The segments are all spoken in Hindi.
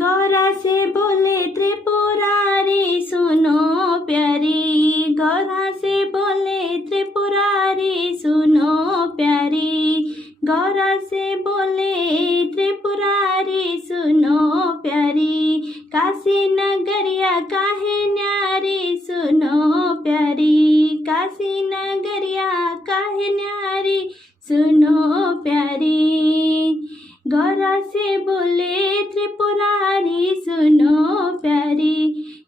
गौरा से बोले त्रिपुरारी सुनो प्यारी, गौरा से बोले त्रिपुरारी सुनो प्यारी, गौरा से बोले त्रिपुरारी सुनो प्यारी, काशी नगरिया काहे न्यारी सुनो प्यारी, काशी नगरिया काहे न्यारी सुनो प्यारी, गौरा से बोले त्रिपुरारी सुनो प्यारी,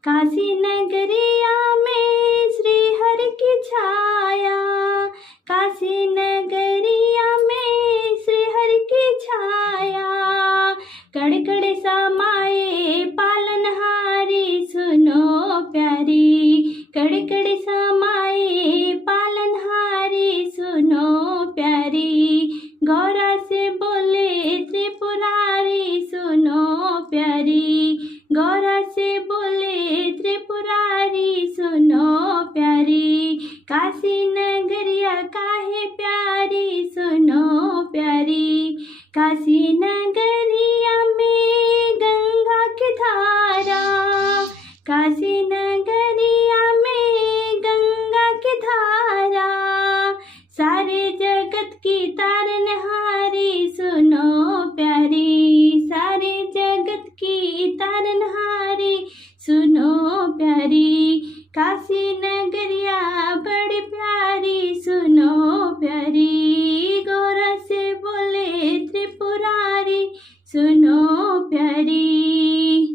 काशी नगरिया में श्री हरि की छाया, काशी नगरिया में श्री हरि की छाया, कड़ कड़ समाए पालनहारी सुनो प्यारी, कड़ कड़ समाए पालनहारी सुनो प्यारी, गौरा से बोले त्रिपुरारी सुनो प्यारी, गौरा से बोले त्रिपुरारी सुनो प्यारी, काशी नगरिया काहे प्यारी सुनो प्यारी, काशी नगरिया में गंगा की धारा, काशी नगरिया में गंगा की धारा, सारे जगत की तारनहारी सुनो प्यारी, सारे जगत की तारनहारी सुनो प्यारी, काशी नगरिया बड़ी प्यारी सुनो प्यारी, गौरा से बोले त्रिपुरारी सुनो प्यारी,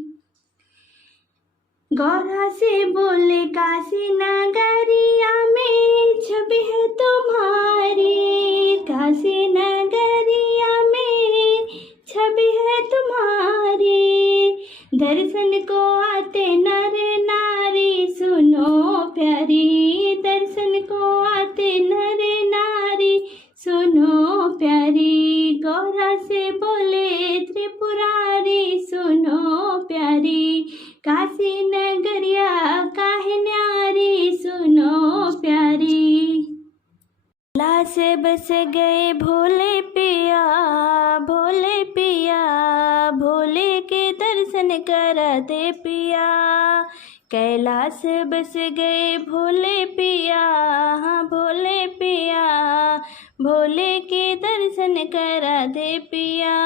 गौरा से बोले काशी नगरिया में छवि है तुम्हारी, काशी नगरिया में छवि है तुम्हारी, दर्शन को आते नर नारी सुनो प्यारी, दर्शन को आते नर नारी सुनो प्यारी, गौरा से बोले त्रिपुरारी सुनो प्यारी, काशी नगरिया काहे न्यारी सुनो प्यारी, ला से बस गए भोले पिया, भोले पिया, भोले के दर्शन करा दे पिया, कैलाश बस गए भोले पिया, हाँ भोले पिया, भोले के दर्शन करा दे पिया,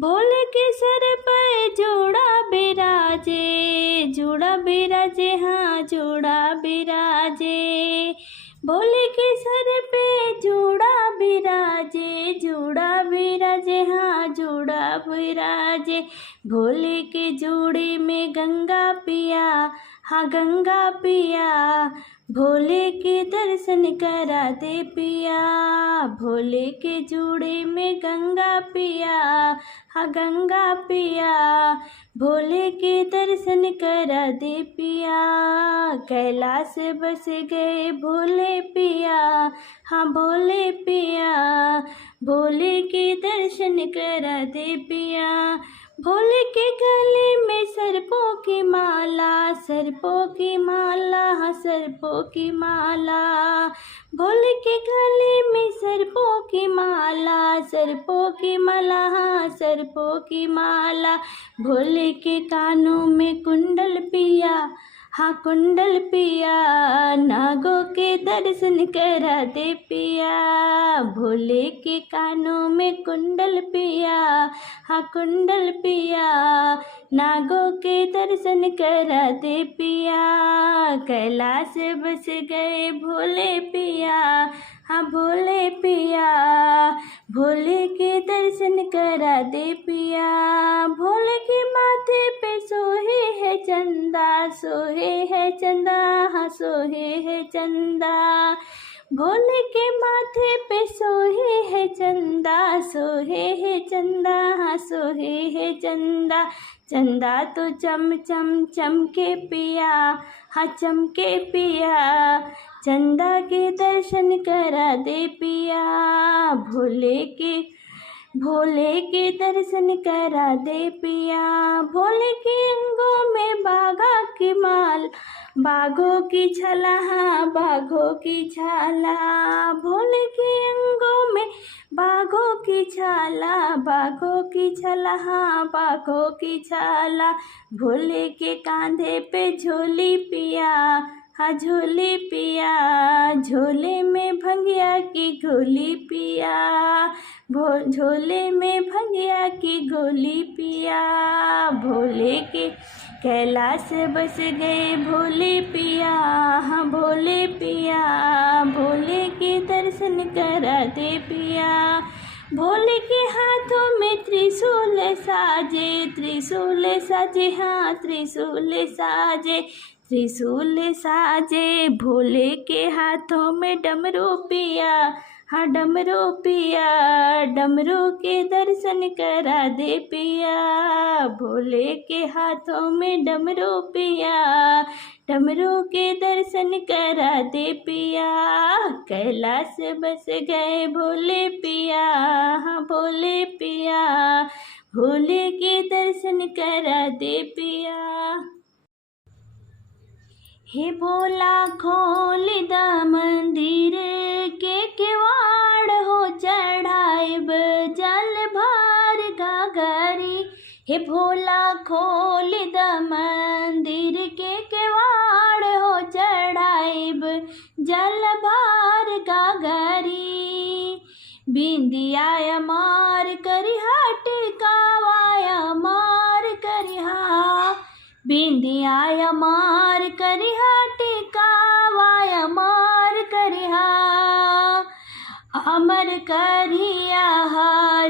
भोले के सर पर जोड़ा बिराजे, जोड़ा बिराजे, हाँ जोड़ा बिराजे, भोले के सर पे जोड़ा बिराजे, जोड़ा बिराजे, हाँ जोड़ा बिराजे, भोले के जोड़े में गंगा पिया, हाँ गंगा पिया, भोले के दर्शन करा दे पिया, भोले के जोड़े में गंगा पिया, हाँ गंगा पिया, भोले के दर्शन करा दे पिया, कैलाश बस गए भोले पिया, हाँ भोले पिया, भोले के दर्शन करा दे पिया, भोले के गले में सर्पों की माला, सर्पों की माला, हाँ सर्पों की माला, भोले के गले में सर्पों की माला, सर्पों की माला, हाँ सर्पों की माला, भोले के कानों में कुंडल पिया, हाँ कुंडल पिया, नागों के दर्शन करा दे पिया, भोले के कानों में कुंडल पिया, हाँ कुंडल पिया, नागों के दर्शन करा दे पिया, कैलाश बस गए भोले पिया, हाँ भोले पिया, भोले के दर्शन करा दे पिया, भोले के माथे पे सोहे है चंदा, सोहे है चंदा, हाँ सोहे है चंदा, भोले के माथे पे सोहे है चंदा, सोहे है चंदा, हाँ सोहे है चंदा, चंदा तो चम चम चमके पिया, हाँ चमके पिया, चंदा के दर्शन करा दे पिया, भोले के दर्शन करा दे पिया, भोले के अंगों में बागा की माल, बाघों की छाला, हाँ बाघों की छाला, भोले के अंगों में बाघों की छाला, बाघों की छाला, हाँ बाघों की छाला, भोले के कांधे पे झोली पिया, हाँ झोली पिया, झोले में भंगिया की गोली पिया, झोले में भंगिया की गोली पिया, भोले के कैलाश बस गए भोले पिया, हाँ भोले पिया, भोले के दर्शन करा दे पिया, भोले के हाथों में त्रिशूल साजे, त्रिशूल साजे, हाँ त्रिशूल साजे, त्रिशूल साजे, भोले के हाथों में डमरू पिया, हाँ डमरू पिया, डमरू के दर्शन करा दे पिया, भोले के हाथों में डमरू पिया, डमरू के दर्शन करा दे पिया, कैलाश बस गए भोले पिया, हाँ भोले पिया, भोले के दर्शन करा दे पिया। हे भोला खोल द मंदिर के किवाड़ हो, चढ़ाइब जल भर गागरी, हे भोला खोल द मंदिर के किवाड़ हो, चढ़ाइब जल भर गागरी, बिंदिया मार करिहा टिकावाया मार करिहा, बिंदिया मार करिहा टिकावाया मार करिहा, अमर करिया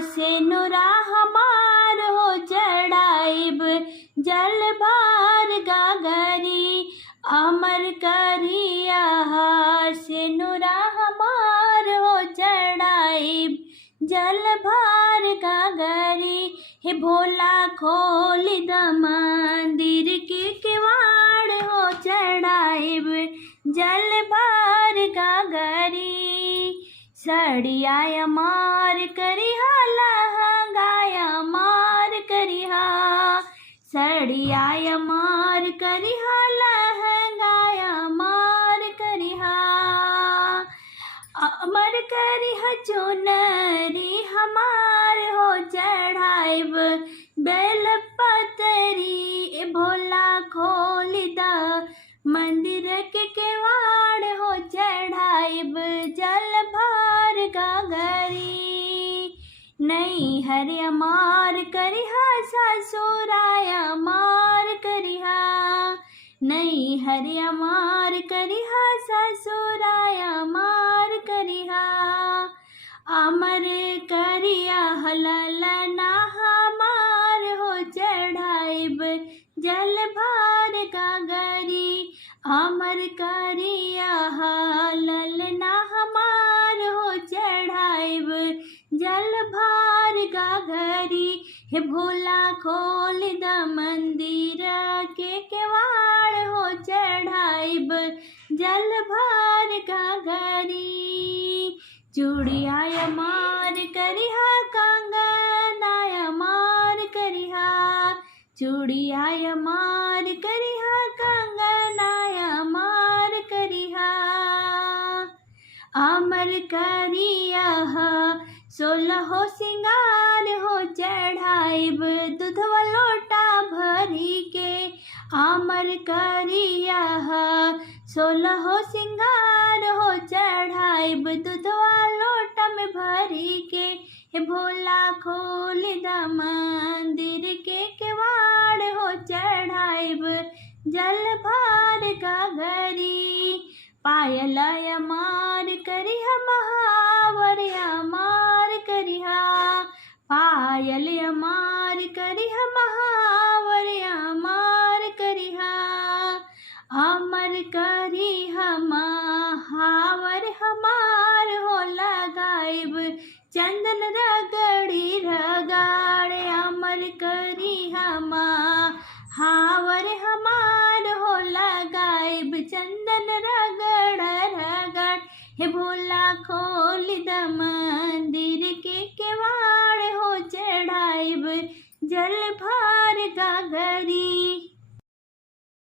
से नुरा हमार हो, चढ़ाइब जल भार गागरी, अमर करिया से नुरा हमार हो, चढ़ाइब जल भार गागरी, हे भोला खोल द मंदिर के किवाड़ हो, चढ़ाइब जल भार गागरी, सड़िया मार करिहा लहंगाया मार करिहा, सड़िया मार करिहा लहंगाया मार करिहा, अमर करिहा चुनरी हमार हो, चढ़ाइब बेल पतरी, भोला खोल द मंदिर के किवाड़ हो, चढ़ाइब जल भार गागरी, नहीं हरे मार करिहा ससुराया मार करिहा, नहीं हरे मार करिहा ससुराया मार करिहा, अमर करिया हललना हमार हो, चढ़ाइब जल भार गागरी, अमर करिया हललना हमार हो, चढ़ाइब जल भार गागरी, हे भोला खोल द मंदिर के किवाड़ हो, चढ़ाइब जल भार गागरी, चूड़िया मार करिहा कंगनाया मार करिहा, चूड़िया मार करिहा कंगनाया मार करिहा, अमर करिया सोलहो सिंगार हो, चढ़ाइब दूधवा लोटा भरी के, अमर करिया सोलहो सिंगार हो, चढ़ाइब दूधवा लोटा में भरी के, हे भोला खोल द मंदिर के किवाड़ हो, चढ़ाइब जल भार गागरी, पायलया मार करिहा महावरया मार करिहा, पायलया मार करिहा महावरया मार करिहा, अमर करिहा महावर हमार हो, लगाइब चंदन रगड़ी रगाड़े, अमर करिहा महावर हमार हो, लगाइब चंदन रगड़ रगड़, हे भोला खोल द मंदिर के किवाड़ हो, चढ़ाइब जल भार गागरी।